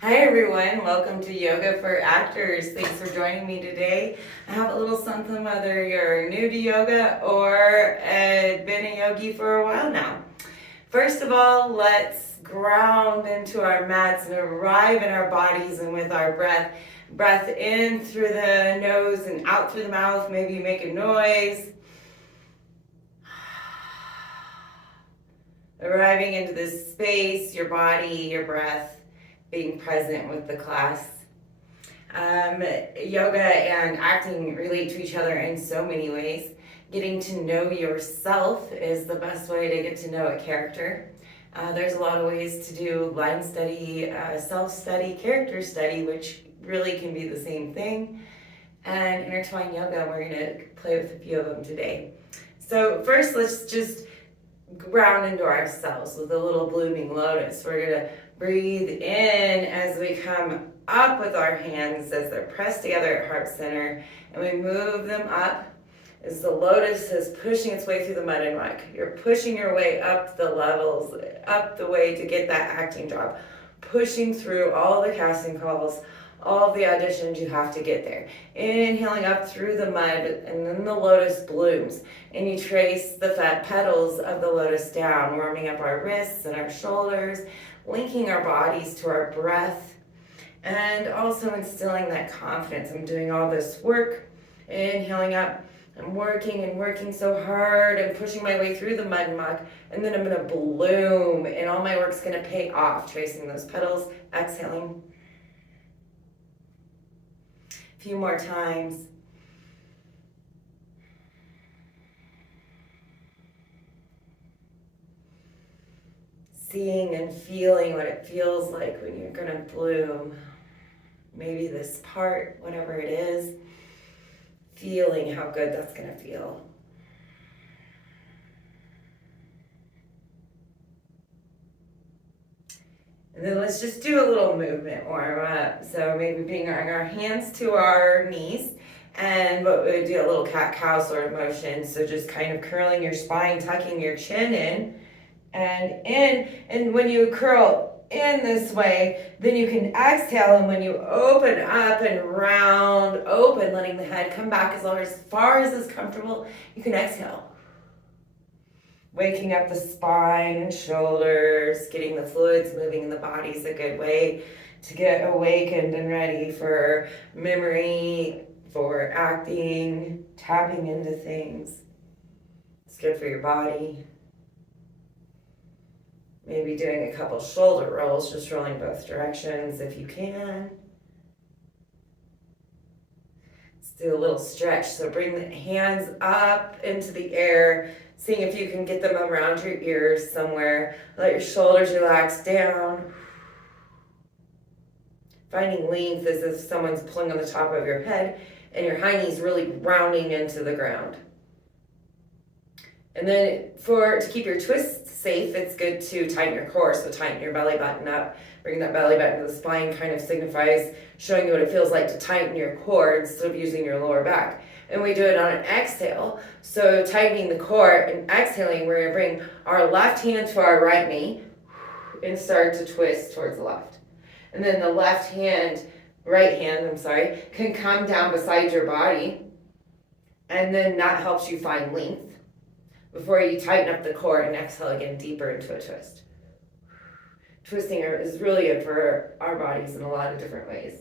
Hi everyone, welcome to Yoga for Actors. Thanks for joining me today. I have a little something whether you're new to yoga or been a yogi for a while now. First of all, let's ground into our mats and arrive in our bodies and with our breath. Breath in through the nose and out through the mouth. Maybe you make a noise. Arriving into this space, your body, your breath, being present with the class. Yoga and acting relate to each other in so many ways. Getting to know yourself is the best way to get to know a character. There's a lot of ways to do line study, self-study, character study, which really can be the same thing. And intertwine yoga, and we're going to play with a few of them today. So first, let's just ground into ourselves with a little blooming lotus. We're going to breathe in as we come up with our hands as they're pressed together at heart center, and we move them up as the lotus is pushing its way through the mud and muck. You're pushing your way up the levels, up the way to get that acting job, pushing through all the casting calls, all of the auditions you have to get there. Inhaling up through the mud, and then the lotus blooms, and you trace the fat petals of the lotus down, warming up our wrists and our shoulders, linking our bodies to our breath, and also instilling that confidence. I'm doing all this work, inhaling up. I'm working and working so hard and pushing my way through the mud and muck, and then I'm gonna bloom, and all my work's gonna pay off, tracing those petals, exhaling. A few more times. Seeing and feeling what it feels like when you're gonna bloom. Maybe this part, whatever it is, feeling how good that's gonna feel. And then let's just do a little movement warm up. So maybe bring our hands to our knees, and what we would do a little cat-cow sort of motion. So just kind of curling your spine, tucking your chin in, and when you curl in this way, then you can exhale, and when you open up and round open, letting the head come back as far as is comfortable, you can exhale. Waking up the spine and shoulders, getting the fluids moving in the body is a good way to get awakened and ready for memory, for acting, tapping into things. It's good for your body. Maybe doing a couple shoulder rolls, just rolling both directions if you can. Let's do a little stretch. So bring the hands up into the air, seeing if you can get them around your ears somewhere. Let your shoulders relax down. Finding length as if someone's pulling on the top of your head and your high knees really grounding into the ground. And then to keep your twists safe, it's good to tighten your core. So tighten your belly button up. Bring that belly button to the spine, kind of signifies showing you what it feels like to tighten your core instead of using your lower back. And we do it on an exhale. So tightening the core and exhaling, we're gonna bring our left hand to our right knee and start to twist towards the left. And then the right hand, can come down beside your body. And then that helps you find length before you tighten up the core and exhale again deeper into a twist. Twisting is really good for our bodies in a lot of different ways.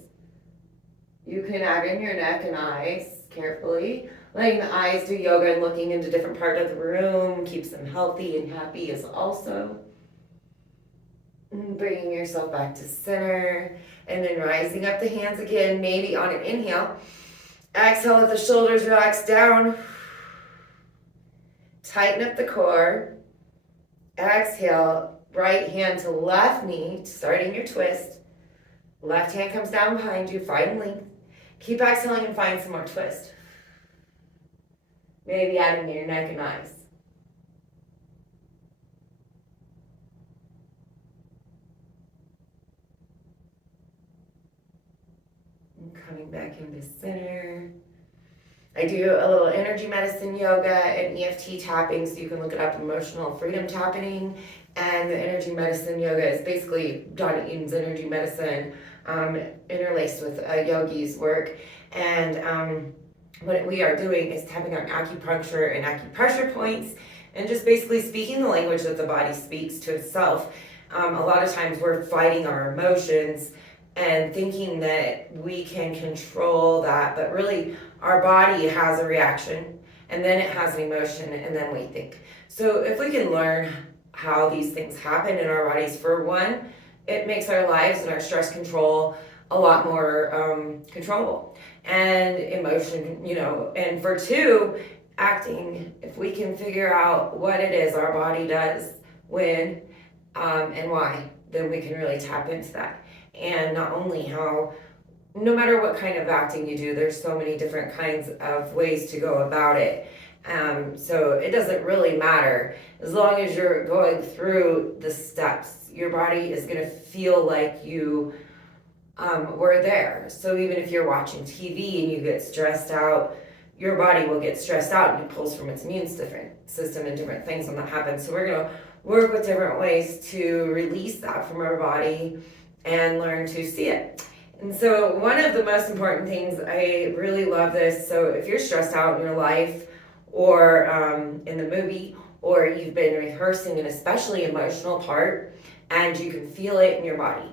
You can add in your neck and eyes carefully. Letting the eyes do yoga and looking into different part of the room keeps them healthy and happy is also. Bringing yourself back to center, and then rising up the hands again, maybe on an inhale. Exhale, let the shoulders relax down. Tighten up the core. Exhale, right hand to left knee, starting your twist. Left hand comes down behind you, find length. Keep exhaling and find some more twist. Maybe adding your neck and eyes. And coming back into center. I do a little energy medicine yoga and EFT tapping, so you can look it up, emotional freedom tapping. And the energy medicine yoga is basically Donna Eden's energy medicine interlaced with yogis work. And what we are doing is tapping on acupuncture and acupressure points and just basically speaking the language that the body speaks to itself. A lot of times we're fighting our emotions and thinking that we can control that, but really our body has a reaction and then it has an emotion and then we think. So if we can learn how these things happen in our bodies, for one, it makes our lives and our stress control a lot more controllable and emotion, and for two, acting, if we can figure out what it is our body does when and why, then we can really tap into that. And not only how, no matter what kind of acting you do, there's so many different kinds of ways to go about it. So it doesn't really matter. As long as you're going through the steps, your body is going to feel like you were there. So even if you're watching TV and you get stressed out, your body will get stressed out and it pulls from its immune system and different things when that happens. So we're going to work with different ways to release that from our body and learn to see it. And so one of the most important things, I really love this. So if you're stressed out in your life or in the movie, or you've been rehearsing an especially emotional part and you can feel it in your body.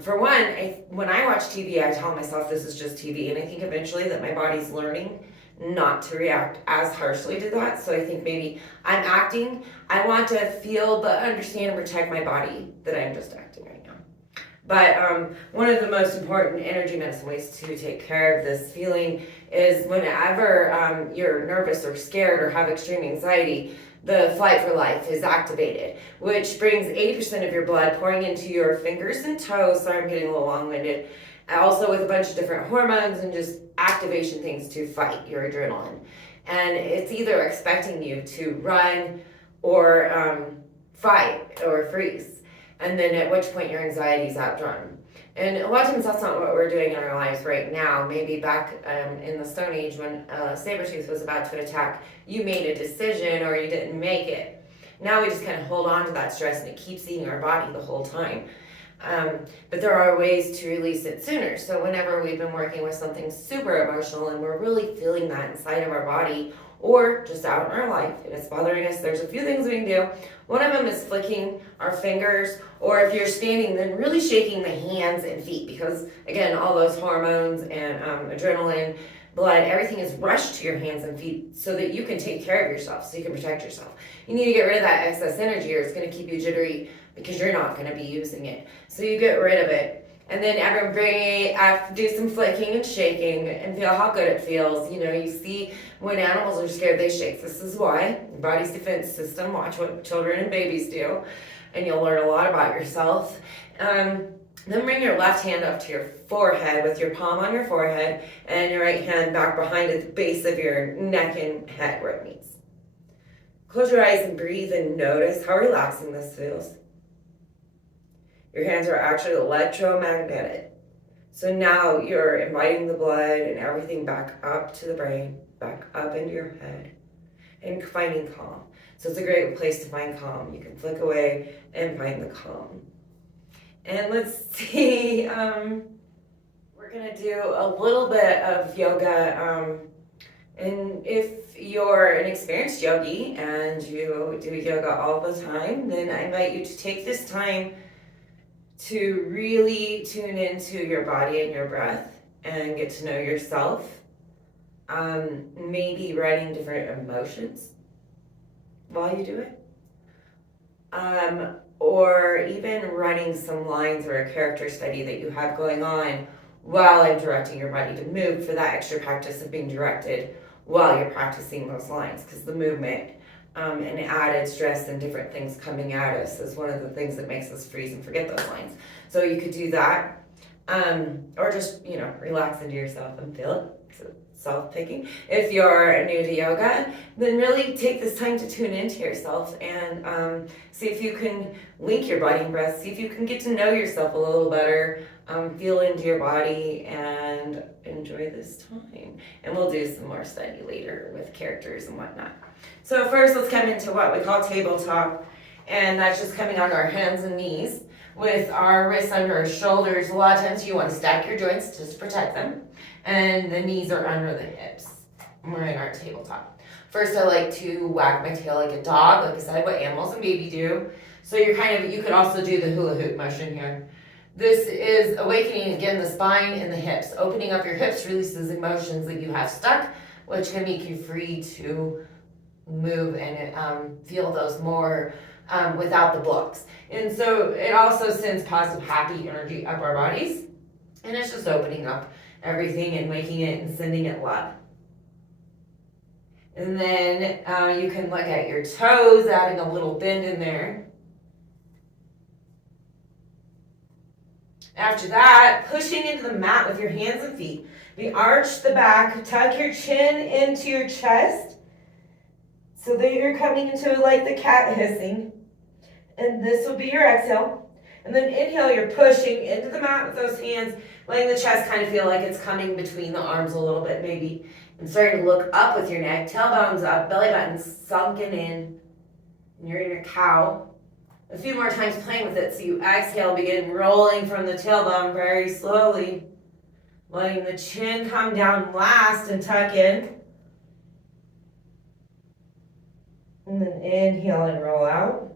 For one, when I watch TV, I tell myself this is just TV, and I think eventually that my body's learning not to react as harshly to that. So I think maybe I'm acting. I want to feel but understand and protect my body that I'm just acting right now. But one of the most important energy medicine ways to take care of this feeling is whenever you're nervous or scared or have extreme anxiety, the flight for life is activated, which brings 80% of your blood pouring into your fingers and toes. Sorry, I'm getting a little long-winded. Also with a bunch of different hormones and just activation things to fight your adrenaline. And it's either expecting you to run or fight or freeze. And then at which point your anxiety is outdone. And a lot of times that's not what we're doing in our lives right now. Maybe back in the Stone Age when saber-tooth was about to attack, you made a decision or you didn't make it. Now we just kind of hold on to that stress and it keeps eating our body the whole time. But there are ways to release it sooner. So whenever we've been working with something super emotional and we're really feeling that inside of our body or just out in our life and it's bothering us, there's a few things we can do. One of them is flicking our fingers, or if you're standing, then really shaking the hands and feet, because again, all those hormones and adrenaline, blood, everything is rushed to your hands and feet so that you can take care of yourself, so you can protect yourself. You need to get rid of that excess energy or it's going to keep you jittery because you're not going to be using it. So you get rid of it. And then everyone do some flicking and shaking and feel how good it feels. You see when animals are scared, they shake. This is why. Your body's defense system. Watch what children and babies do. And you'll learn a lot about yourself. Then bring your left hand up to your forehead with your palm on your forehead and your right hand back behind at the base of your neck and head where it meets. Close your eyes and breathe and notice how relaxing this feels. Your hands are actually electromagnetic. So now you're inviting the blood and everything back up to the brain, back up into your head, and finding calm. So it's a great place to find calm. You can flick away and find the calm. And let's see, we're gonna do a little bit of yoga. And if you're an experienced yogi and you do yoga all the time, then I invite you to take this time to really tune into your body and your breath and get to know yourself. Maybe writing different emotions while you do it. Or even writing some lines or a character study that you have going on while I'm directing your body to move, for that extra practice of being directed while you're practicing those lines, because the movement and added stress and different things coming at us is one of the things that makes us freeze and forget those lines. So you could do that. Or just, relax into yourself and feel it. So self-picking. If you're new to yoga, then really take this time to tune into yourself and see if you can link your body and breath. See if you can get to know yourself a little better. Feel into your body and enjoy this time. And we'll do some more study later with characters and whatnot. So first, let's come into what we call tabletop, and that's just coming on our hands and knees with our wrists under our shoulders. A lot of times you want to stack your joints just to protect them, and the knees are under the hips. We're in our tabletop. First, I like to wag my tail like a dog, like I said, what animals and baby do. So you could also do the hula hoop motion here. This is awakening again the spine and the hips. Opening up your hips releases emotions that you have stuck, which can make you free to move and feel those more without the blocks. And so it also sends positive, happy energy up our bodies. And it's just opening up everything and making it and sending it love. And then you can look at your toes, adding a little bend in there. After that, pushing into the mat with your hands and feet. You arch the back, tuck your chin into your chest so that you're coming into like the cat hissing. And this will be your exhale. And then inhale, you're pushing into the mat with those hands, letting the chest kind of feel like it's coming between the arms a little bit maybe. And starting to look up with your neck, tailbone's up, belly button sunken in. And you're in your cow. A few more times playing with it. So you exhale, begin rolling from the tailbone very slowly. Letting the chin come down last and tuck in. And then inhale and roll out.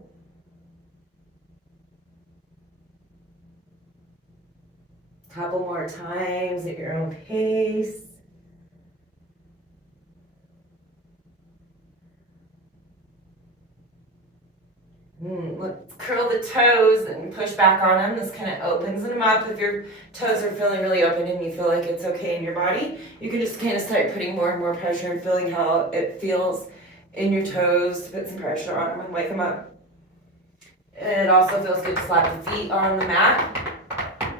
Couple more times at your own pace. Let's curl the toes and push back on them. This kind of opens them up. If your toes are feeling really open and you feel like it's okay in your body, you can just kind of start putting more and more pressure and feeling how it feels in your toes to put some pressure on them and wake them up. And it also feels good to slap the feet on the mat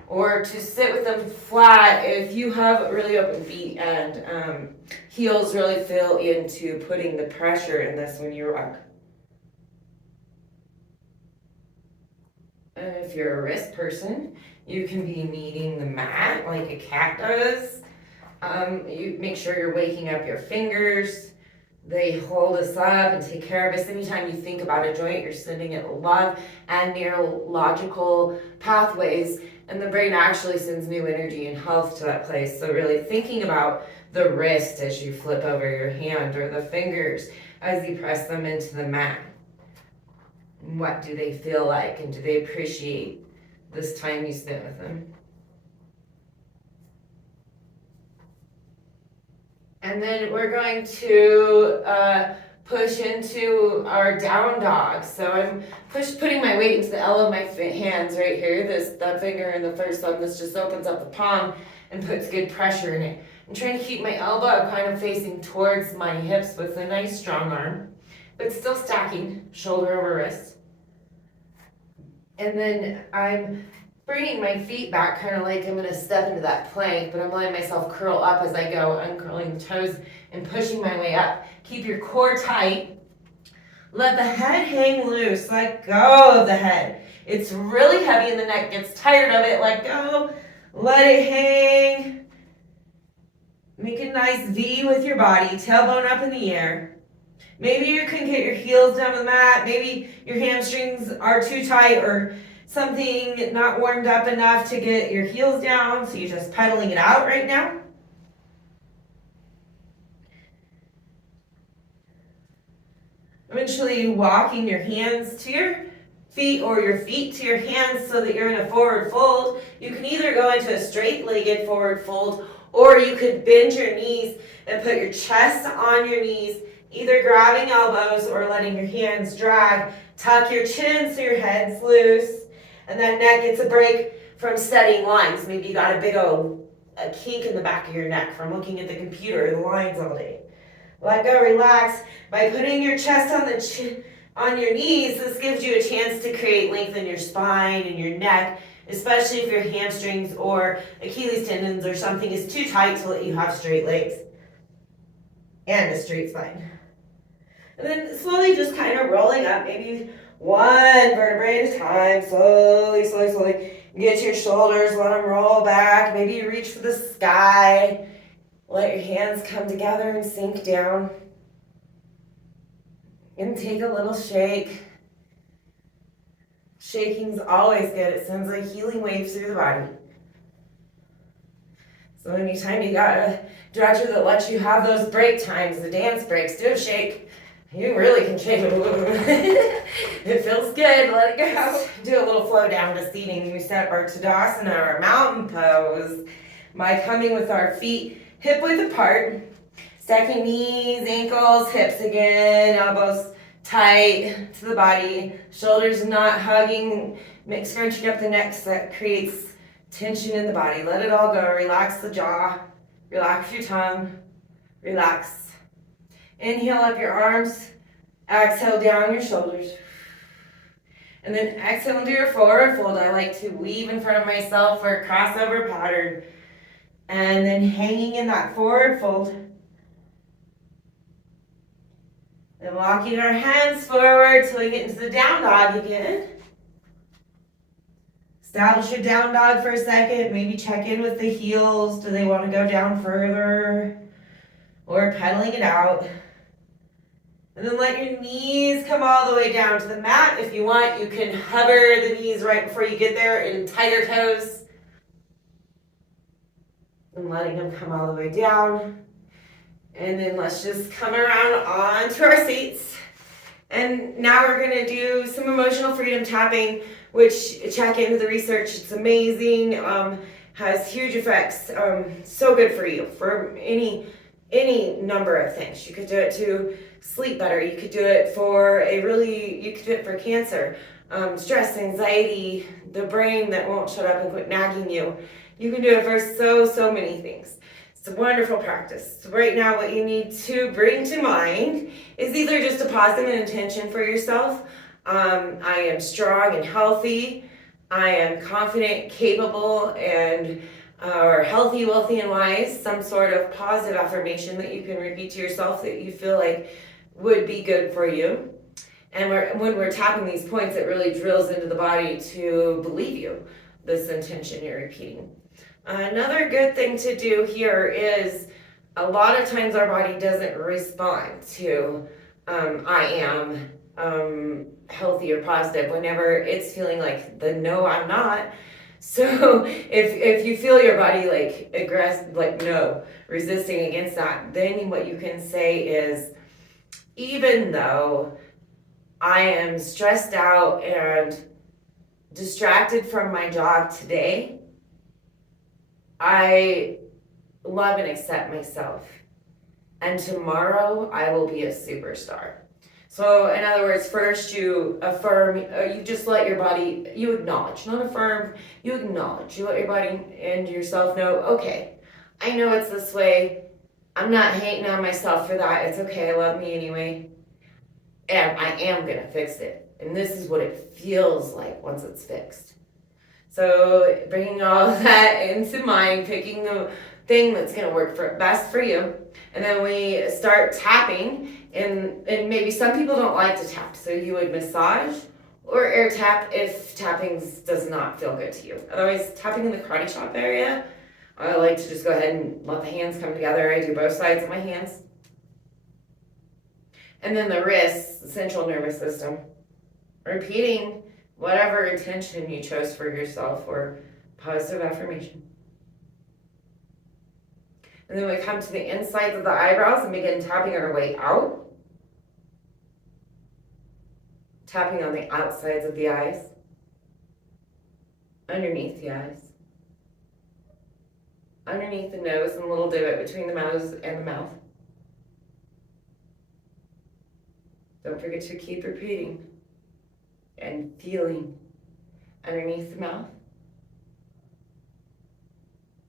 or to sit with them flat if you have really open feet and heels really feel into putting the pressure in this when you rock. And if you're a wrist person, you can be kneading the mat like a cat does. You make sure you're waking up your fingers. They hold us up and take care of us. Anytime you think about a joint, you're sending it love and neurological pathways, and the brain actually sends new energy and health to that place. So really thinking about the wrist as you flip over your hand or the fingers as you press them into the mat. What do they feel like, and do they appreciate this time you spent with them? And then we're going to push into our down dog. So I'm putting my weight into the elbow of my hands right here. That finger and the first thumb, this just opens up the palm and puts good pressure in it. I'm trying to keep my elbow kind of facing towards my hips with a nice strong arm, but still stacking shoulder over wrist. And then I'm bringing my feet back, kind of like I'm gonna step into that plank, but I'm letting myself curl up as I go, uncurling the toes and pushing my way up. Keep your core tight. Let the head hang loose. Let go of the head. It's really heavy and the neck gets tired of it. Let go. Let it hang. Make a nice V with your body. Tailbone up in the air. Maybe you can get your heels down to the mat. Maybe your hamstrings are too tight or something not warmed up enough to get your heels down. So you're just pedaling it out right now. Eventually walking your hands to your feet or your feet to your hands so that you're in a forward fold. You can either go into a straight-legged forward fold, or you could bend your knees and put your chest on your knees, either grabbing elbows or letting your hands drag. Tuck your chin so your head's loose, and that neck gets a break from studying lines. Maybe you got a big old kink in the back of your neck from looking at the computer or the lines all day. Let go, relax. By putting your chest on your knees, this gives you a chance to create length in your spine and your neck especially if your hamstrings or Achilles tendons or something is too tight to let you have straight legs and a straight spine. And then slowly just kind of rolling up, maybe one vertebrae at a time, slowly, slowly, slowly. Get your shoulders, let them roll back. Maybe you reach for the sky. Let your hands come together and sink down. And take a little shake. Shaking's always good. It sends like healing waves through the body. So anytime you got a director that lets you have those break times, the dance breaks, do a shake. You really can shake it. It feels good. Let it go. Do a little flow down to seating. We set our Tadasana or mountain pose by coming with our feet hip width apart, stacking knees, ankles, hips again, elbows tight to the body, shoulders not hugging, scrunching up the neck so that creates tension in the body. Let it all go. Relax the jaw, relax your tongue, relax. Inhale up your arms, exhale down your shoulders. And then exhale and do your forward fold. I like to weave in front of myself for a crossover pattern. And then hanging in that forward fold. Then walking our hands forward till we get into the down dog again. Establish your down dog for a second. Maybe check in with the heels. Do they want to go down further? Or pedaling it out. And then let your knees come all the way down to the mat. If you want, you can hover the knees right before you get there in tiger toes. And letting them come all the way down. And then let's just come around onto our seats. And now we're going to do some emotional freedom tapping, which check into the research. It's amazing. Has huge effects. So good for you for any number of things. You could do it to sleep better. You could do it for you could do it for cancer, stress, anxiety, the brain that won't shut up and quit nagging you. You can do it for so many things. It's a wonderful practice. So right now what you need to bring to mind is either just a positive intention for yourself. I am strong and healthy. I am confident, capable, and or healthy, wealthy, and wise. Some sort of positive affirmation that you can repeat to yourself that you feel like would be good for you. And when we're tapping these points, it really drills into the body to believe you, this intention you're repeating. Another good thing to do here is a lot of times our body doesn't respond to I am healthy or positive whenever it's feeling like the no, I'm not. So if you feel your body like aggressive, like no, resisting against that, then what you can say is, even though I am stressed out and distracted from my job today, I love and accept myself. And tomorrow I will be a superstar. So in other words, first you affirm, you just let your body, you acknowledge, not affirm, you acknowledge. You let your body and yourself know, okay, I know it's this way. I'm not hating on myself for that. It's okay, I love me anyway. And I am gonna fix it. And this is what it feels like once it's fixed. So bringing all of that into mind, picking the thing that's gonna work best for you. And then we start tapping, and maybe some people don't like to tap, so you would massage or air tap if tapping does not feel good to you. Otherwise, tapping in the karate chop area, I like to just go ahead and let the hands come together. I do both sides of my hands. And then the wrists, the central nervous system. Repeating whatever intention you chose for yourself or positive affirmation. And then we come to the insides of the eyebrows and begin tapping our way out. Tapping on the outsides of the eyes. Underneath the eyes. Underneath the nose and a little divot between the nose and the mouth. Don't forget to keep repeating and feeling underneath the mouth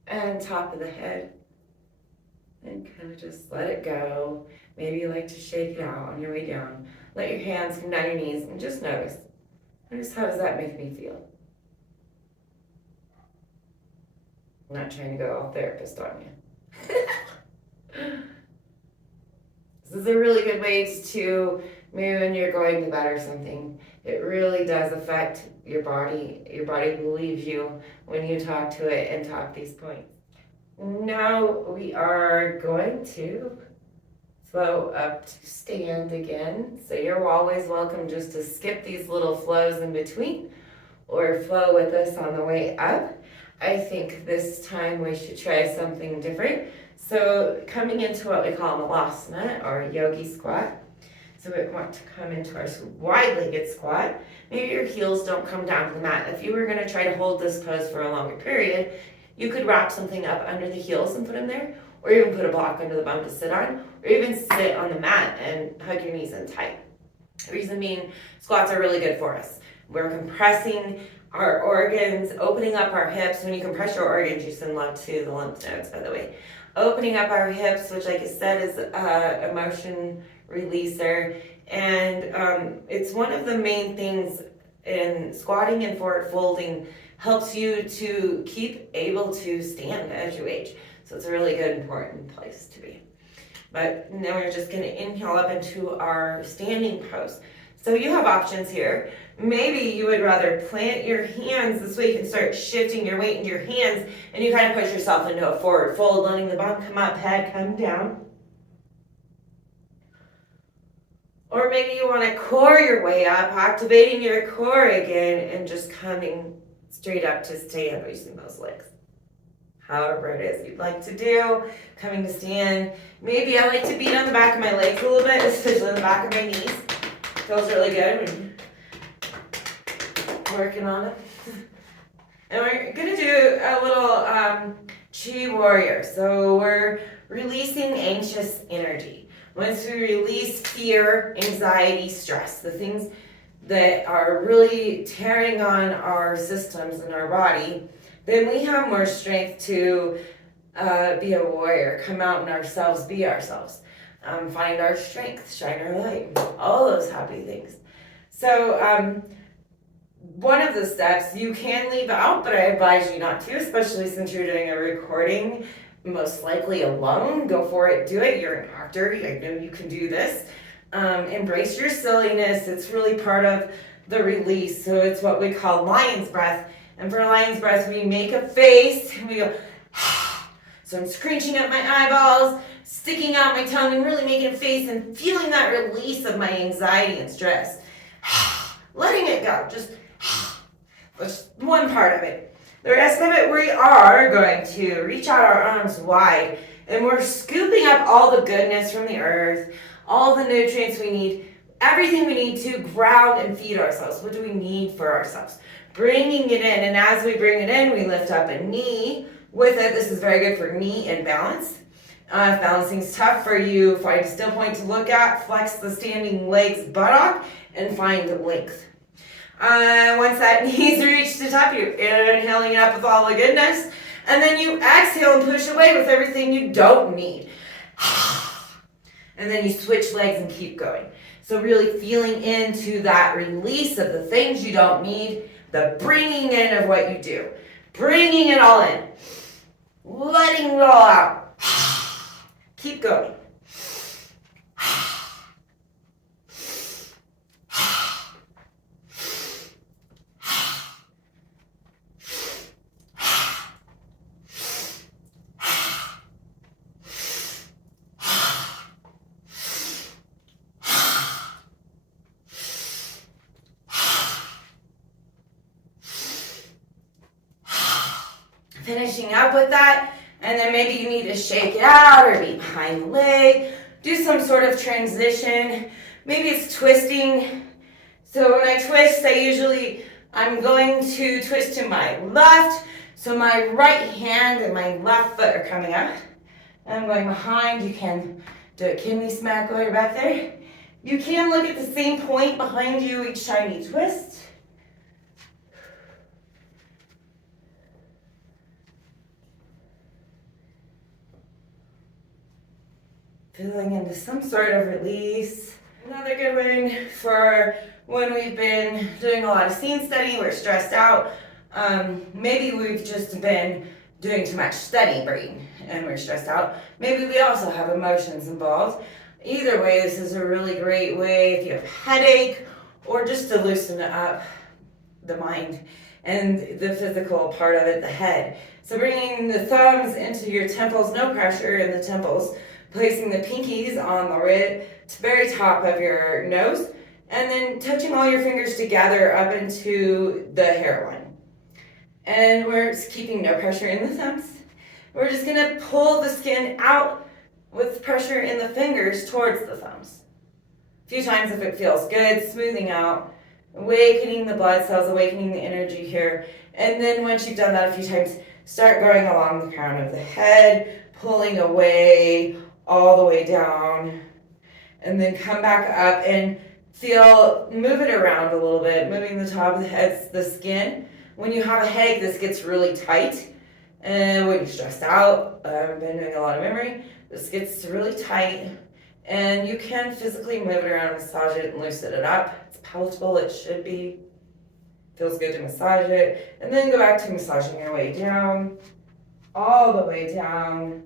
and top of the head. And kind of just let it go. Maybe you like to shake it out on your way down. Let your hands come down your knees and just notice. Notice, how does that make me feel? I'm not trying to go all therapist on you. This is a really good way to, maybe when you're going to bed or something, it really does affect your body. Your body believes you when you talk to it and talk these points. Now we are going to flow up to stand again. So you're always welcome just to skip these little flows in between or flow with us on the way up. I think this time we should try something different. So coming into what we call malasana or yogi squat. So we want to come into our wide-legged squat. Maybe your heels don't come down to the mat. If you were going to try to hold this pose for a longer period, you could wrap something up under the heels and put them there, or even put a block under the bum to sit on, or even sit on the mat and hug your knees in tight. The reason being, squats are really good for us. We're compressing our organs, opening up our hips. When you compress your organs, you send love to the lymph nodes, by the way. Opening up our hips, which like I said is a motion releaser, and it's one of the main things in squatting and forward folding. Helps you to keep able to stand as you age. So it's a really good, important place to be. But now we're just going to inhale up into our standing pose. So you have options here. Maybe you would rather plant your hands, this way you can start shifting your weight into your hands, and you kind of push yourself into a forward fold, letting the bum come up, head come down. Or maybe you want to core your way up, activating your core again, and just coming straight up to stand using those legs. However it is you'd like to do, coming to stand. Maybe I like to beat on the back of my legs a little bit, especially on the back of my knees. Feels really good. Working on it. And we're gonna do a little chi warrior. So we're releasing anxious energy. Once we release fear, anxiety, stress, the things that are really tearing on our systems and our body, then we have more strength to be a warrior, come out in ourselves, be ourselves, find our strength, shine our light, all those happy things. So one of the steps you can leave out, but I advise you not to, especially since you're doing a recording, most likely alone. Go for it, do it. You're an actor, I know you can do this. Embrace your silliness. It's really part of the release. So it's what we call lion's breath. And for lion's breath, we make a face and we go, so I'm scrunching up my eyeballs, sticking out my tongue and really making a face and feeling that release of my anxiety and stress. Letting it go, just one part of it. The rest of it, we are going to reach out our arms wide and we're scooping up all the goodness from the earth, all the nutrients we need, everything we need to ground and feed ourselves. What do we need for ourselves? Bringing it in, and as we bring it in, we lift up a knee with it. This is very good for knee and balance. If balancing's tough for you, find a still point to look at, flex the standing legs buttock, and find length. Once that knee's reached the top, you're inhaling it up with all the goodness, and then you exhale and push away with everything you don't need. And then you switch legs and keep going. So really feeling into that release of the things you don't need, the bringing in of what you do, bringing it all in, letting it all out. Keep going. Finishing up with that, and then maybe you need to shake it out or be behind the leg, do some sort of transition. Maybe it's twisting. So when I twist, I'm going to twist to my left, so my right hand and my left foot are coming up. And I'm going behind. You can do a kidney smack while you're back there. You can look at the same point behind you each time you twist. Feeling into some sort of release. Another good one for when we've been doing a lot of scene study, we're stressed out. Maybe we've just been doing too much study brain and we're stressed out. Maybe we also have emotions involved. Either way, this is a really great way if you have a headache or just to loosen up the mind and the physical part of it, the head. So bringing the thumbs into your temples, no pressure in the temples, placing the pinkies on the very top of your nose, and then touching all your fingers together up into the hairline. And we're just keeping no pressure in the thumbs. We're just gonna pull the skin out with pressure in the fingers towards the thumbs. A few times if it feels good, smoothing out, awakening the blood cells, awakening the energy here. And then once you've done that a few times, start going along the crown of the head, pulling away all the way down, and then come back up and move it around a little bit, moving the top of the head, the skin. When you have a headache, this gets really tight. And when you're stressed out, I've been doing a lot of memory, this gets really tight. And you can physically move it around, massage it, and loosen it up. It's palatable, it should be. Feels good to massage it. And then go back to massaging your way down, all the way down.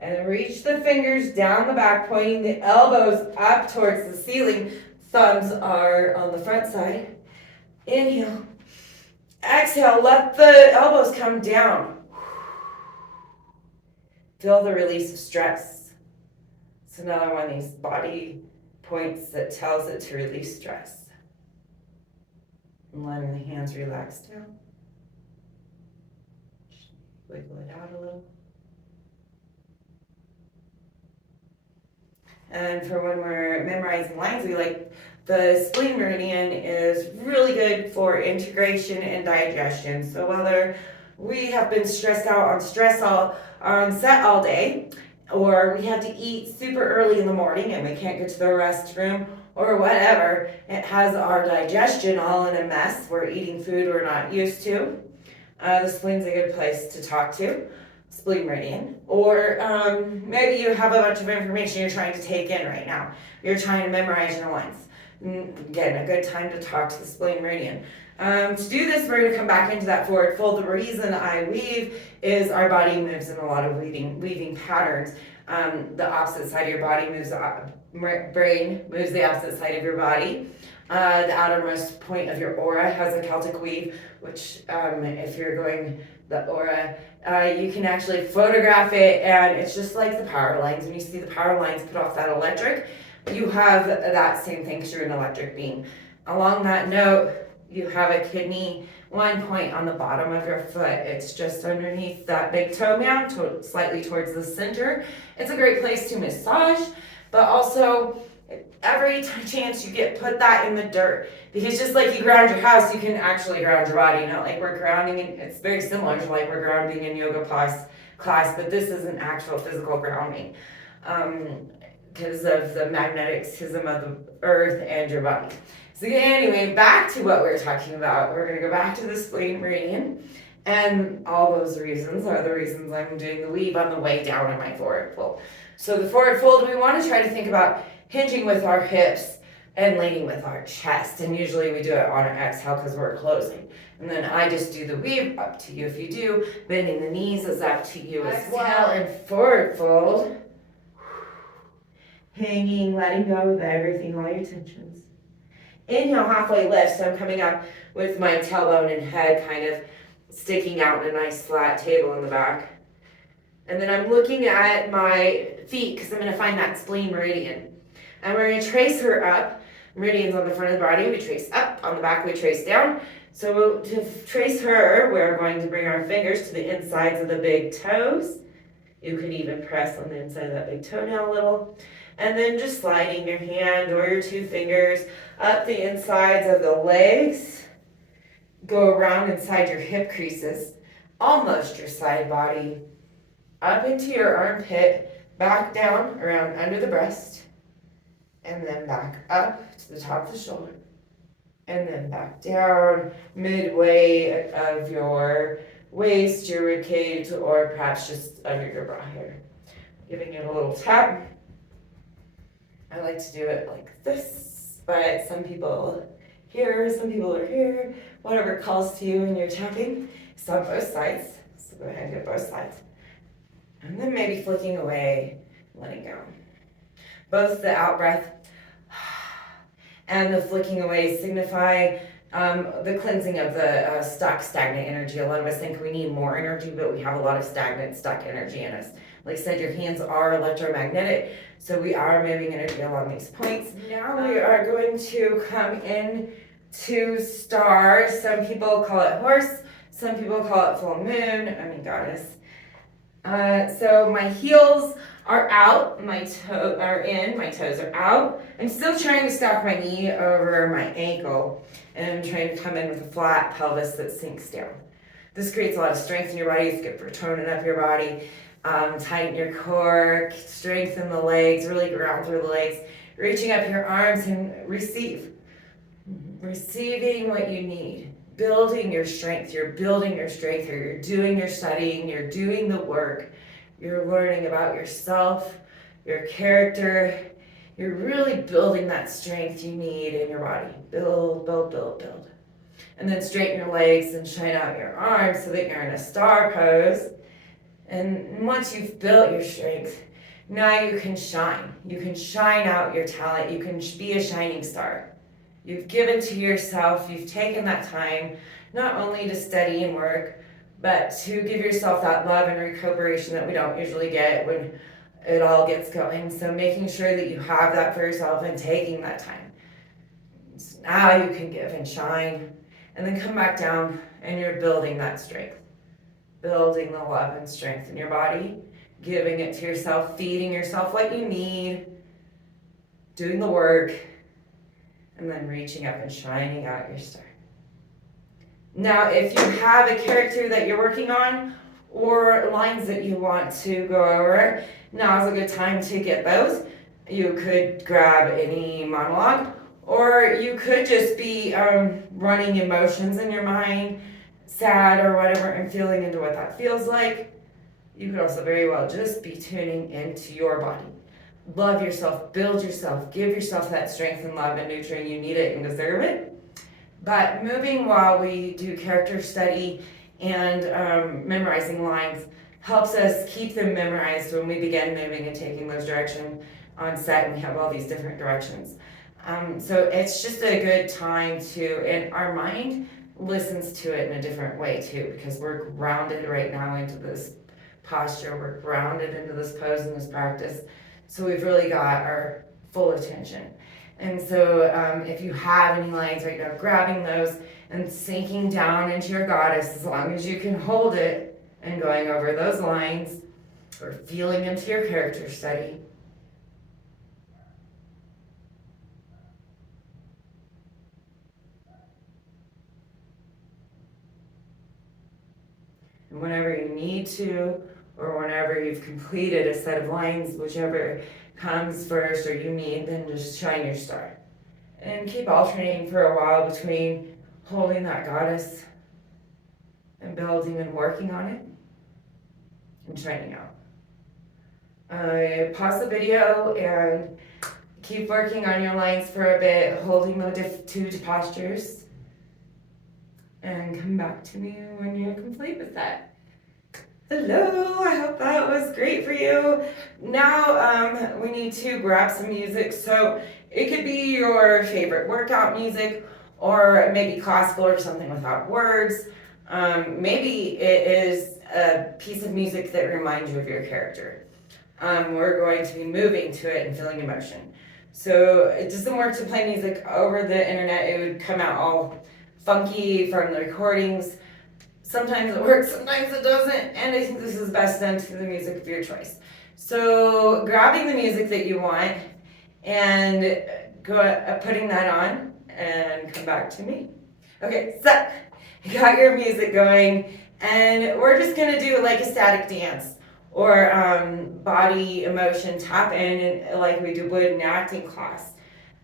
And then reach the fingers down the back, pointing the elbows up towards the ceiling. Thumbs are on the front side. Inhale. Exhale, let the elbows come down. Feel the release of stress. It's another one of these body points that tells it to release stress. And letting the hands relax down. Just wiggle it out a little. And for when we're memorizing lines, we like the spleen meridian is really good for integration and digestion. So whether we have been stressed out on set all day, or we have to eat super early in the morning and we can't get to the restroom, or whatever, it has our digestion all in a mess. We're eating food we're not used to. The spleen's a good place to talk to. Spleen meridian. Or maybe you have a bunch of information you're trying to take in right now. You're trying to memorize your lines. Again, a good time to talk to the spleen meridian. To do this, we're going to come back into that forward fold. The reason I weave is our body moves in a lot of weaving patterns. The opposite side of your body moves, brain moves the opposite side of your body. The outermost point of your aura has a Celtic weave, which if you're going the aura, you can actually photograph it, and it's just like the power lines. When you see the power lines put off that electric, you have that same thing because you're an electric being. Along that note, you have a kidney, one point on the bottom of your foot. It's just underneath that big toe mound, slightly towards the center. It's a great place to massage, but also every chance you get, put that in the dirt. Because just like you ground your house, you can actually ground your body. Like we're grounding, it's very similar to like we're grounding in yoga class, but this is an actual physical grounding. Because of the magnetism of the earth and your body. So anyway, back to what we were talking about. We're going to go back to the spleen meridian. And all those reasons are the reasons I'm doing the weave on the way down in my forward fold. So the forward fold, we want to try to think about hinging with our hips and leaning with our chest. And usually we do it on an exhale because we're closing. And then I just do the weave, up to you if you do. Bending the knees is up to you as well. And forward fold. Hanging, letting go of everything, all your tensions. Inhale, halfway lift. So I'm coming up with my tailbone and head kind of sticking out in a nice flat table in the back. And then I'm looking at my feet because I'm going to find that spleen meridian. And we're going to trace her up. Meridian's on the front of the body. We trace up. On the back, we trace down. So to trace her, we're going to bring our fingers to the insides of the big toes. You could even press on the inside of that big toenail a little. And then just sliding your hand or your two fingers up the insides of the legs. Go around inside your hip creases, almost your side body, up into your armpit, back down around under the breast, and then back up to the top of the shoulder, and then back down midway of your waist, your rib cage, or perhaps just under your bra hair. Giving it a little tap. I like to do it like this, but some people here, some people are here, whatever calls to you when you're tapping. It's on both sides. So go ahead and get both sides. And then maybe flicking away, letting go. Both the out breath and the flicking away signify the cleansing of the stuck, stagnant energy. A lot of us think we need more energy, but we have a lot of stagnant, stuck energy in us. Like I said, your hands are electromagnetic, so we are moving energy along these points. Now we are going to come in to star. Some people call it horse, some people call it full moon. I mean, goddess. So my heels are out, my toes are in, my toes are out. I'm still trying to stack my knee over my ankle, and I'm trying to come in with a flat pelvis that sinks down. This creates a lot of strength in your body. It's good for toning up your body, tighten your core, strengthen the legs, really ground through the legs, reaching up your arms and receiving what you need. Building your strength. You're building your strength here. You're doing your studying. You're doing the work. You're learning about yourself, your character. You're really building that strength you need in your body. Build, build, build, build. And then straighten your legs and shine out your arms so that you're in a star pose. And once you've built your strength, now you can shine. You can shine out your talent. You can be a shining star. You've given to yourself, you've taken that time, not only to study and work, but to give yourself that love and recuperation that we don't usually get when it all gets going. So making sure that you have that for yourself and taking that time. So now you can give and shine, and then come back down and you're building that strength. Building the love and strength in your body, giving it to yourself, feeding yourself what you need, doing the work, and then reaching up and shining out your star. Now, if you have a character that you're working on or lines that you want to go over, now is a good time to get those. You could grab any monologue, or you could just be running emotions in your mind, sad or whatever, and feeling into what that feels like. You could also very well just be tuning into your body. Love yourself, build yourself, give yourself that strength and love and nurturing. You need it and deserve it. But moving while we do character study and memorizing lines helps us keep them memorized when we begin moving and taking those directions on set, and we have all these different directions. So it's just a good time to, and our mind listens to it in a different way too, because we're grounded right now into this posture, we're grounded into this pose and this practice. So we've really got our full attention. And so if you have any lines right now, grabbing those and sinking down into your goddess, as long as you can hold it, and going over those lines or feeling into your character study. And whenever you need to, or whenever you've completed a set of lines, whichever comes first or you need, then just shine your star. And keep alternating for a while between holding that goddess and building and working on it and shining out. Pause the video and keep working on your lines for a bit, holding the two postures, and come back to me when you're complete with that. Hello, I hope that was great for you. Now we need to grab some music. So it could be your favorite workout music, or maybe classical or something without words. Maybe it is a piece of music that reminds you of your character. We're going to be moving to it and feeling emotion. So it doesn't work to play music over the internet. It would come out all funky from the recordings. Sometimes it works, sometimes it doesn't, and I think this is best done to the music of your choice. So grabbing the music that you want and putting that on, and come back to me. Okay, so you got your music going, and we're just gonna do like a static dance or body emotion tap in like we would in acting class.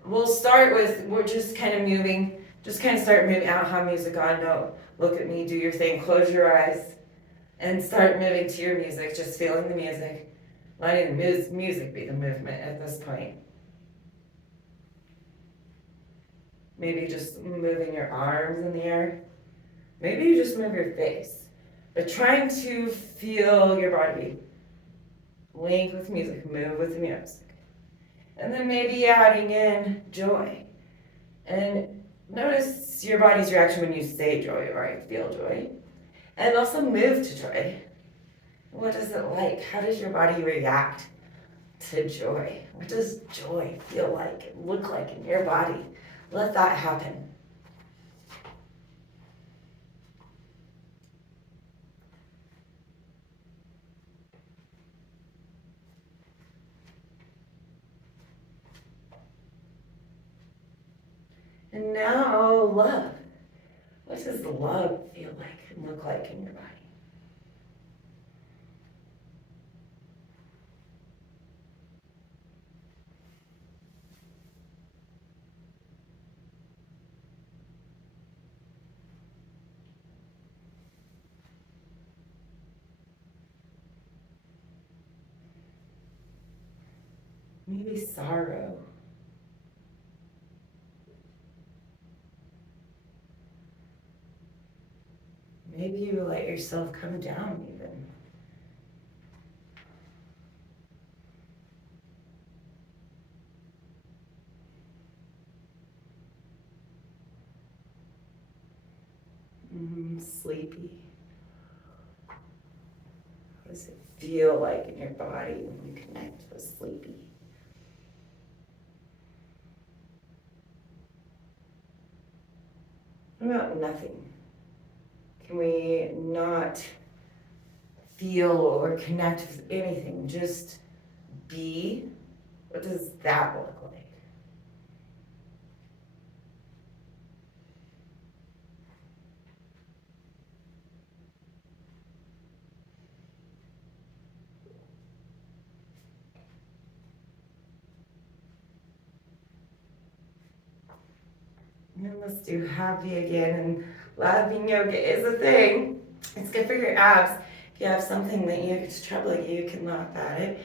We'll start with, we're just kind of moving, just kind of start moving. I don't have music on, no. Look at me, do your thing, close your eyes, and start moving to your music, just feeling the music, letting the music be the movement at this point. Maybe just moving your arms in the air. Maybe you just move your face. but trying to feel your body link with music, move with the music. And then maybe adding in joy. And notice your body's reaction when you say joy or I feel joy. And also move to joy. What is it like? How does your body react to joy? What does joy feel like and look like in your body? Let that happen. And now love. What does love feel like and look like in your body? Maybe sorrow. Maybe you let yourself come down even. Sleepy. What does it feel like in your body when you connect with sleepy? What about nothing? Can we not feel or connect with anything? Just be? What does that look like? And then let's do happy again. And laughing yoga is a thing. It's good for your abs. If you have something that it's troubling you, you can laugh at it.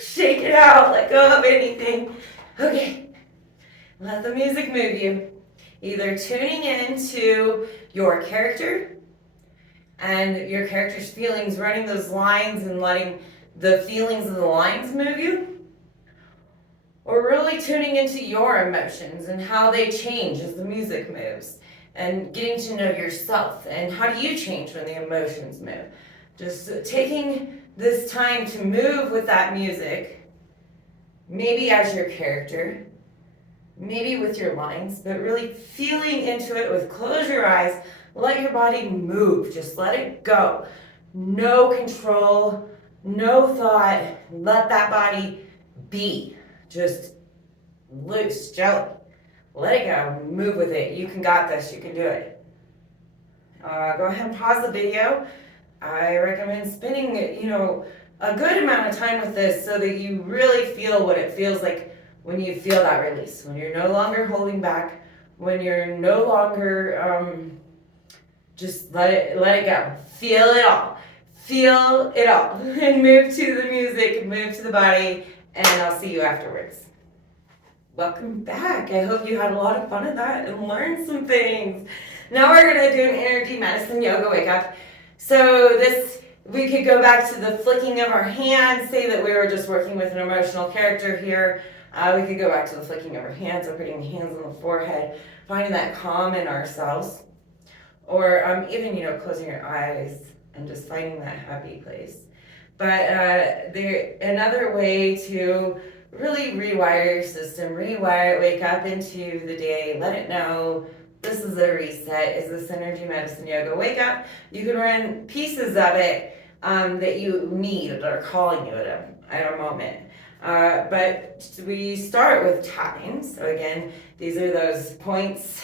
Shake it out, let go of anything. Okay, let the music move you. Either tuning into your character and your character's feelings, running those lines and letting the feelings of the lines move you, or really tuning into your emotions and how they change as the music moves, and getting to know yourself and how do you change when the emotions move. Just taking this time to move with that music, maybe as your character, maybe with your lines, but really feeling into it with close your eyes, let your body move, just let it go. No control, no thought, let that body be. Just loose, jelly. Let it go, move with it. You got this, you can do it. Go ahead and pause the video. I recommend spending, a good amount of time with this so that you really feel what it feels like when you feel that release, when you're no longer holding back, when you're no longer, just let it go. Feel it all. Feel it all. And move to the music, move to the body, and I'll see you afterwards. Welcome back. I hope you had a lot of fun at that and learned some things. Now we're going to do an energy medicine yoga wake up. So we could go back to the flicking of our hands, say that we were just working with an emotional character here. We could go back to the flicking of our hands, or putting hands on the forehead, finding that calm in ourselves. Or even, closing your eyes and just finding that happy place. But another way to really rewire your system, wake up into the day, let it know this is a reset, is this energy medicine yoga wake up. You can run pieces of it that you need that are calling you at a moment. But we start with tapping. So again, these are those points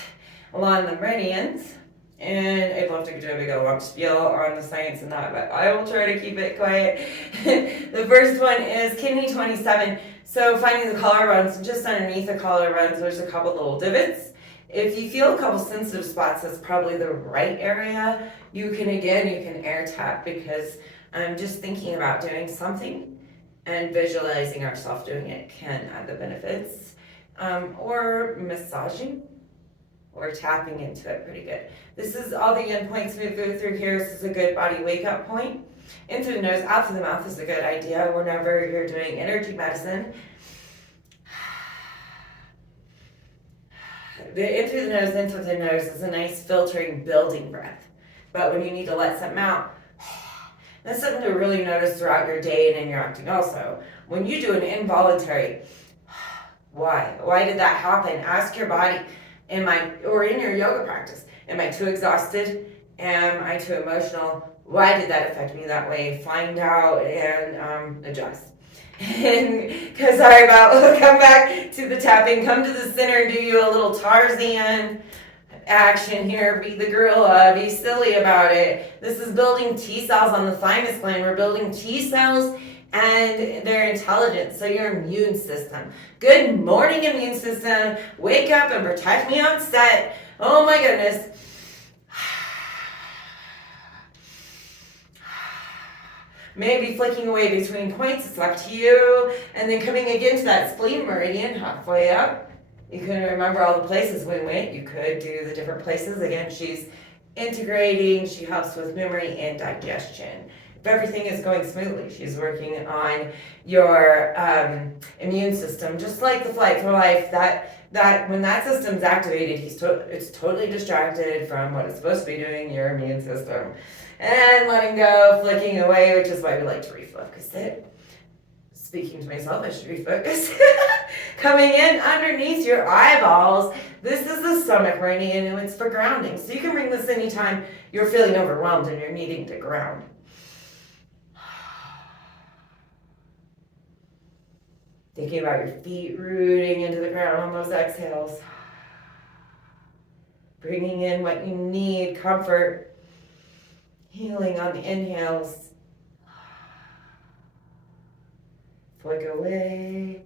along the meridians. And I'd love to give a long spiel on the science and that, but I will try to keep it quiet. The first one is kidney 27. So finding the collarbones, just underneath the collarbones, there's a couple little divots. If you feel a couple sensitive spots, that's probably the right area. You can air tap, because I'm just thinking about doing something and visualizing ourselves doing it can add the benefits. Or massaging or tapping into it pretty good. This is all the endpoints we go through here. This is a good body wake up point. In through the nose, out through the mouth is a good idea whenever you're doing energy medicine. The in through the nose is a nice filtering, building breath. But when you need to let something out, that's something to really notice throughout your day and in your acting also. When you do an involuntary, why? Why did that happen? Ask your body, or in your yoga practice, am I too exhausted? Am I too emotional? Why did that affect me that way? Find out and adjust. And because sorry about, we'll come back to the tapping, come to the center, do you a little Tarzan action here, be the gorilla, be silly about it. This is building T cells on the thymus gland. We're building T cells and their intelligence, so your immune system. Good morning, immune system. Wake up and protect me on set. Oh my goodness. Maybe flicking away between points, it's up to you. And then coming again to that spleen meridian, halfway up. You can remember all the places we went. You could do the different places. Again, she's integrating. She helps with memory and digestion. If everything is going smoothly, she's working on your immune system, just like the Flight for Life. That when that system's activated, it's totally distracted from what it's supposed to be doing, your immune system. And letting go, flicking away, which is why we like to refocus it. Speaking to myself, I should refocus. Coming in underneath your eyeballs. This is the stomach meridian, and it's for grounding. So you can bring this anytime you're feeling overwhelmed and you're needing to ground. Thinking about your feet rooting into the ground on those exhales. Bringing in what you need, comfort. Healing on the inhales. Flick away.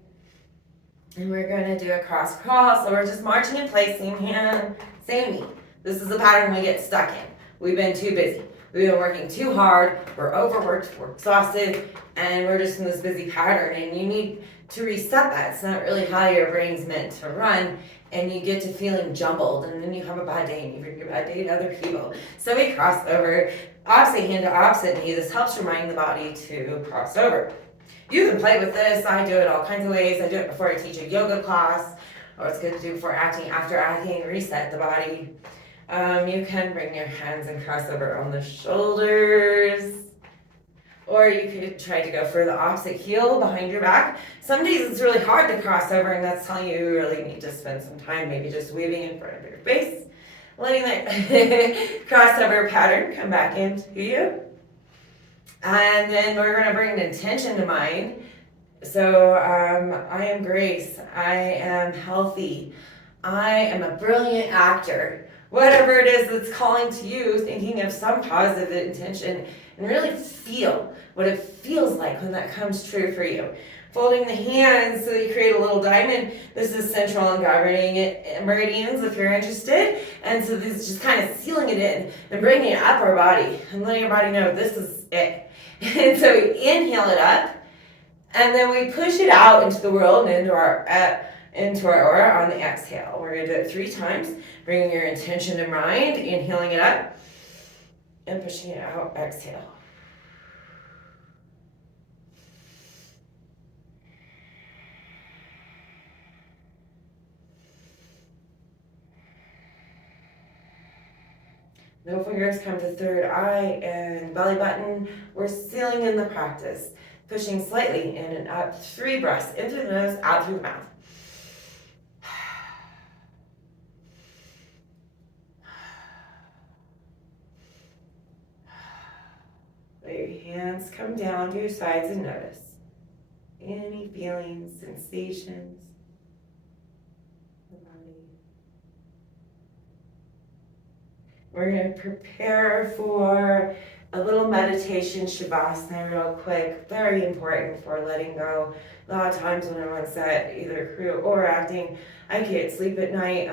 And we're going to do a cross. So we're just marching in place, same hand, same knee. This is the pattern we get stuck in. We've been too busy. We've been working too hard. We're overworked. We're exhausted. And we're just in this busy pattern. And you need to reset that. It's not really how your brain's meant to run. And you get to feeling jumbled. And then you have a bad day. And you bring your bad day to other people. So we cross over. Opposite hand to opposite knee. This helps remind the body to cross over. You can play with this. I do it all kinds of ways. I do it before I teach a yoga class, or it's good to do before acting, after acting, reset the body. You can bring your hands and cross over on the shoulders, or you could try to go for the opposite heel behind your back. Some days it's really hard to cross over, and that's how you really need to spend some time, maybe just weaving in front of your face, letting that crossover pattern come back into you. And then we're going to bring an intention to mind. So I am Grace. I am healthy. I am a brilliant actor. Whatever it is that's calling to you, thinking of some positive intention and really feel what it feels like when that comes true for you. Folding the hands so that you create a little diamond. This is central and governing meridians if you're interested. And so this is just kind of sealing it in and bringing it up our body and letting your body know this is it. And so we inhale it up, and then we push it out into the world and into our aura on the exhale. We're going to do it 3 times, bringing your intention to mind, inhaling it up, and pushing it out, exhale. No fingers come to third eye and belly button. We're sealing in the practice. Pushing slightly in and up. 3 breaths. In through the nose, out through the mouth. Let your hands come down to your sides and notice any feelings, sensations. We're going to prepare for a little meditation, Shavasana, real quick. Very important for letting go. A lot of times when I'm on set, either crew or acting, I can't sleep at night.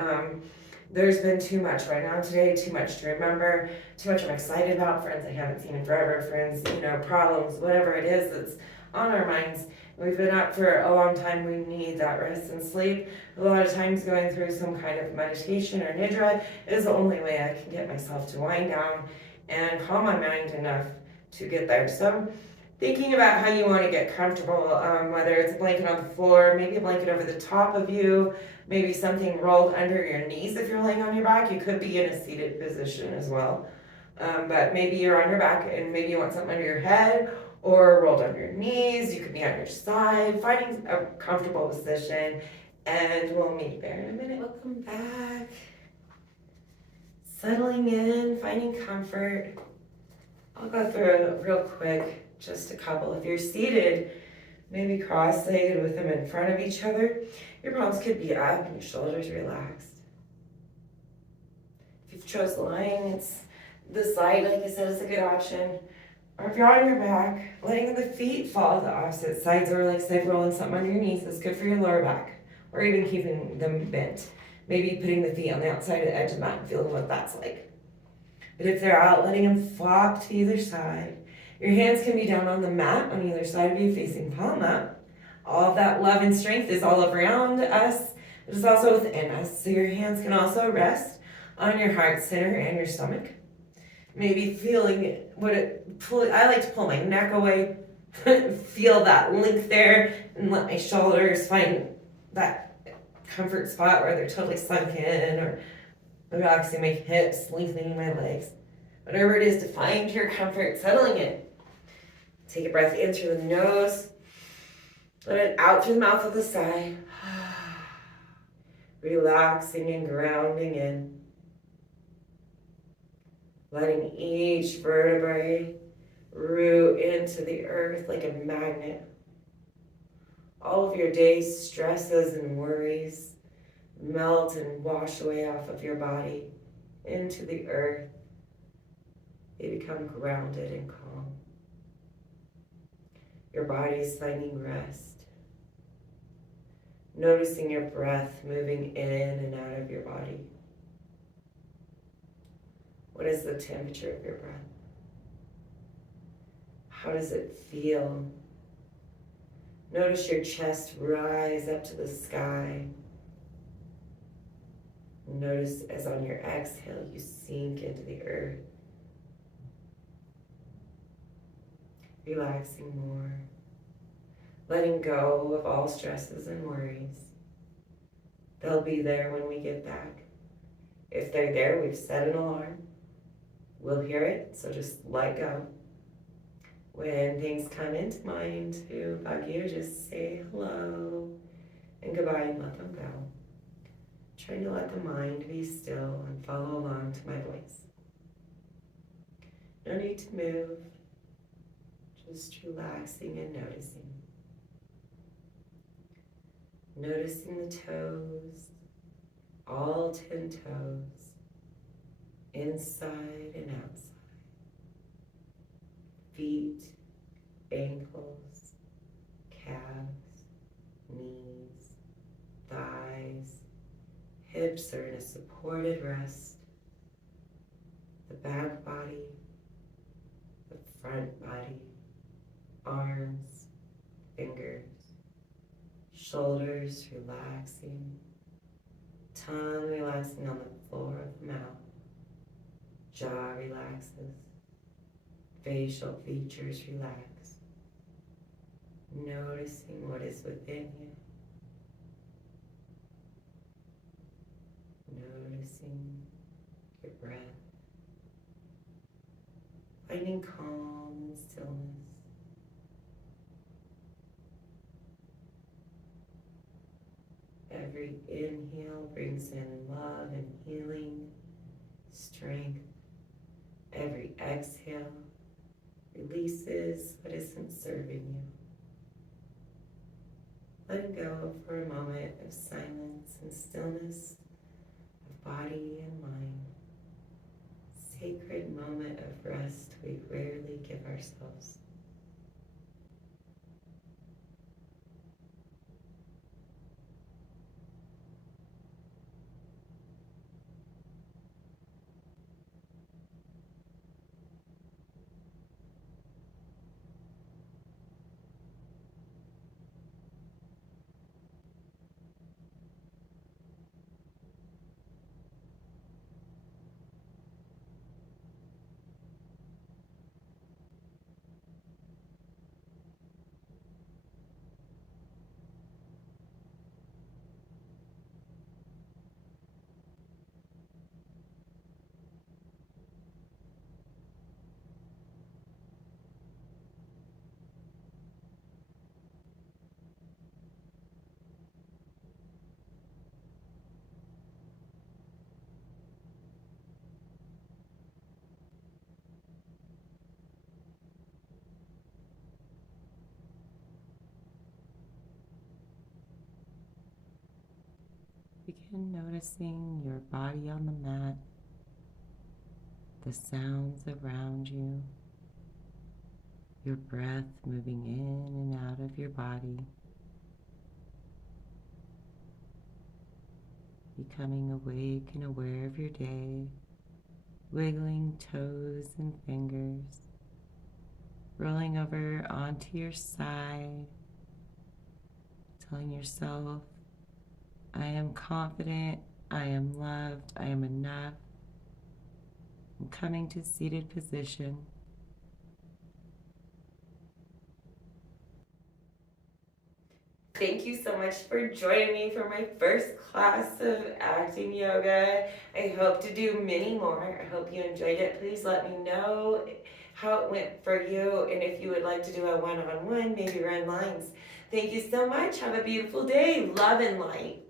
There's been too much right now today, too much to remember, too much I'm excited about, friends I haven't seen in forever, friends, problems, whatever it is that's on our minds. We've been up for a long time, we need that rest and sleep. A lot of times going through some kind of meditation or nidra is the only way I can get myself to wind down and calm my mind enough to get there. So thinking about how you want to get comfortable, whether it's a blanket on the floor, maybe a blanket over the top of you, maybe something rolled under your knees if you're laying on your back. You could be in a seated position as well. But maybe you're on your back and maybe you want something under your head or rolled on your knees. You could be on your side, finding a comfortable position, and we'll meet there in a minute. Welcome back. Settling in, finding comfort. I'll go through real quick, just a couple. If you're seated, maybe cross-legged with them in front of each other, your palms could be up and your shoulders relaxed. If you've chose lying, it's the side, like I said, is a good option. Or if you're on your back, letting the feet fall to the opposite sides, or like say rolling something on your knees is good for your lower back, or even keeping them bent. Maybe putting the feet on the outside of the edge of the mat and feeling what that's like. But if they're out, letting them flop to either side. Your hands can be down on the mat on either side of you, facing palm up. All of that love and strength is all around us, but it's also within us. So your hands can also rest on your heart center and your stomach. Maybe feeling I like to pull my neck away, feel that length there, and let my shoulders find that comfort spot where they're totally sunk in, or relaxing my hips, lengthening my legs. Whatever it is to find your comfort, settling in. Take a breath in through the nose, let it out through the mouth with a sigh. Relaxing and grounding in. Letting each vertebrae root into the earth like a magnet. All of your day's stresses and worries melt and wash away off of your body into the earth. They become grounded and calm. Your body is finding rest. Noticing your breath moving in and out of your body. What is the temperature of your breath? How does it feel? Notice your chest rise up to the sky. Notice as on your exhale you sink into the earth. Relaxing more. Letting go of all stresses and worries. They'll be there when we get back. If they're there, we've set an alarm. We'll hear it, so just let go. When things come into mind to bug you, just say hello and goodbye and let them go. Trying to let the mind be still and follow along to my voice. No need to move, just relaxing and noticing. Noticing the toes, all 10 toes, inside and outside. Feet, ankles, calves, knees, thighs, hips are in a supported rest. The back body, the front body, arms, fingers, shoulders relaxing, tongue relaxing on the floor of the mouth, jaw relaxes, facial features relax, noticing what is within you, noticing your breath, finding calm and stillness. Every inhale brings in love and healing, strength. Every exhale releases what isn't serving you. Letting go for a moment of silence and stillness of body and mind. Sacred moment of rest we rarely give ourselves. Begin noticing your body on the mat, the sounds around you, your breath moving in and out of your body, becoming awake and aware of your day, wiggling toes and fingers, rolling over onto your side, telling yourself, I am confident, I am loved, I am enough. I'm coming to seated position. Thank you so much for joining me for my first class of acting yoga. I hope to do many more. I hope you enjoyed it. Please let me know how it went for you and if you would like to do a one-on-one, maybe run lines. Thank you so much. Have a beautiful day. Love and light.